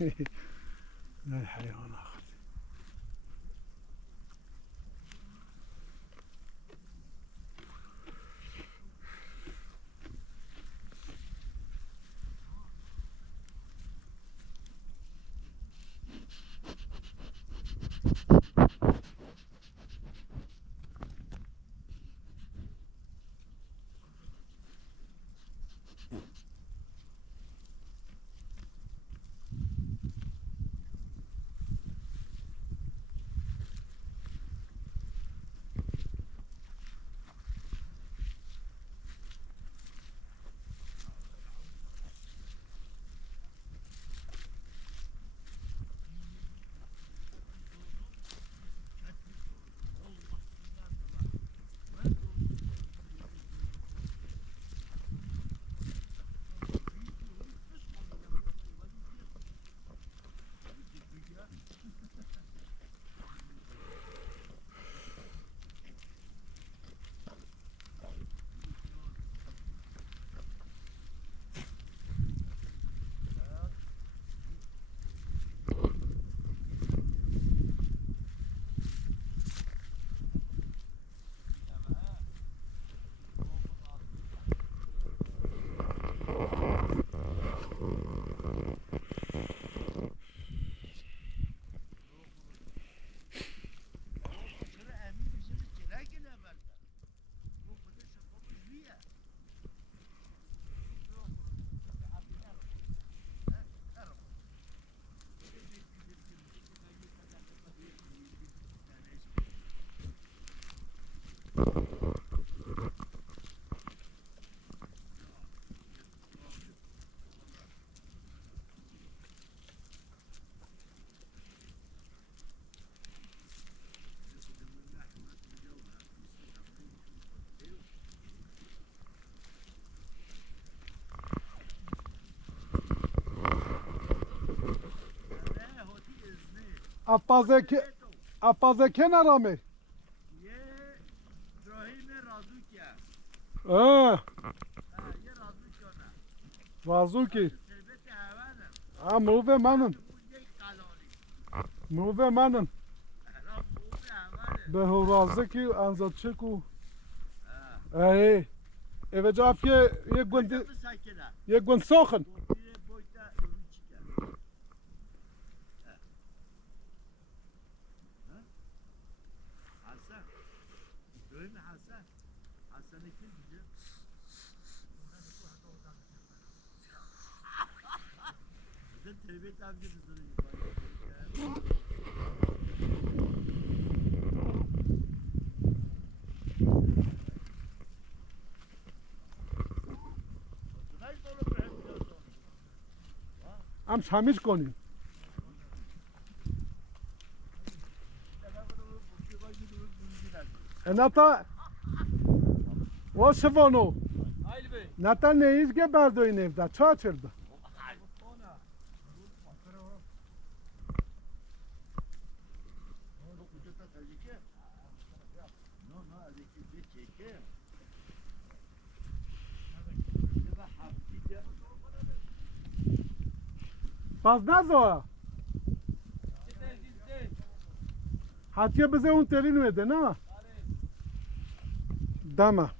ای حیوان آخر. اپازه که نرامه رازوکی مووه منن به رازوکی انزادچکو ای جاف یه گوند ساخن هم شمیش کنیم نتا واسفانو نتا نیز که بردوی نفته چه چرده پس نزا حتیه بزه اون ترین ویده نه دمه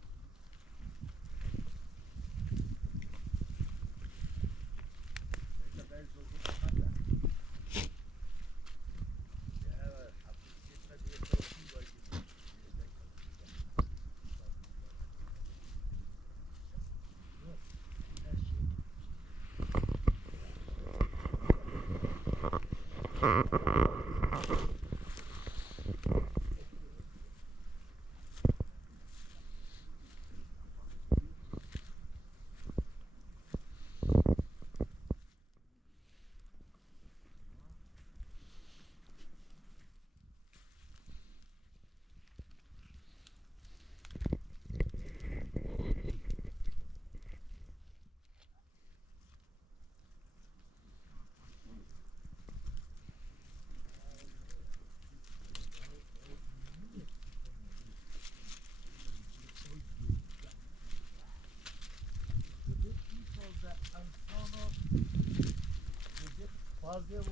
fazla o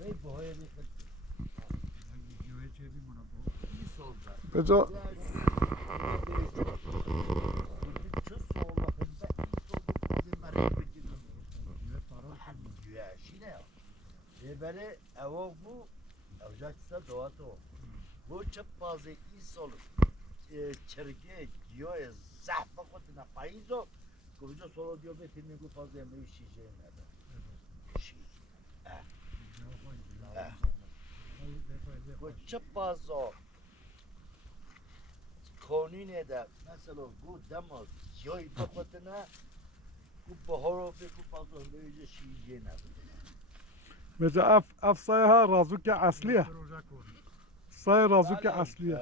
ve boya bir iyi solda. بجا Çöz solda hızda iyi solda bizim merkez bekliyor. Güneşi ne ya? Böyle evo bu evcaksa doğato. Bu çok fazla iyi solda. Çerge diyor zahma koduna payzo. Koca solo diyor ve filmin bu fazla yemeği şişeye nerede? Şiş. Bu çok fazla kanune de mesela bu demo joy bakatına bu baharo ve bu fazla yemeği şişeye nerede? بجا اف سایه رازوک اصلیه سایه رازوک اصلیه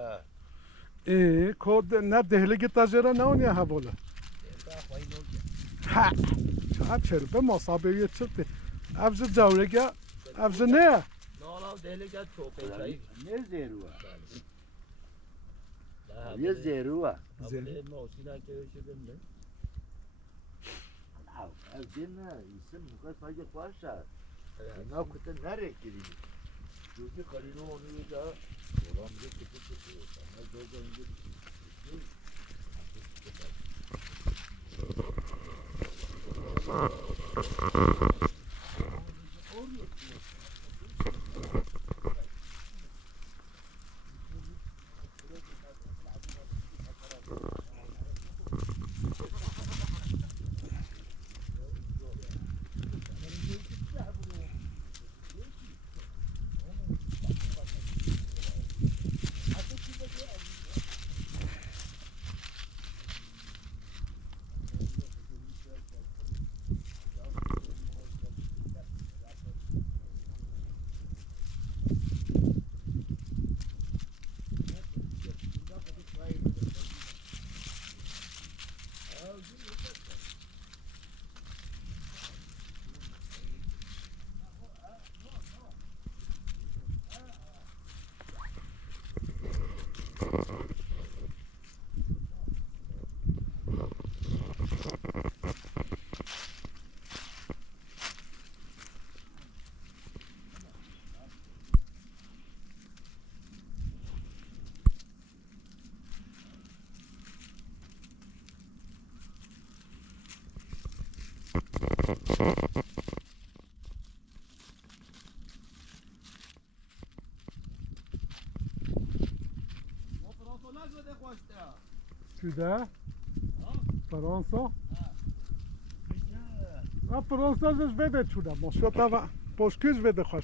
ای کود نه دهلگی تاجره نه اونیا هوالا ها چه چربه مسابقه چرته افز جورگه افز نه Nala delikat çok zayıf. Ne zeruva? Ne zeruva? Abi ne olsun ki ölçüdüm de. Evdena isim bu kadar fazla varsa ne kadar nereye gidiyor? Çünkü karino onu da olan bir kutu tutuyor. Ne doğru önce Küde Fransa فرانسه از ویده چوده ماشو تا با پشکیز ویده خوش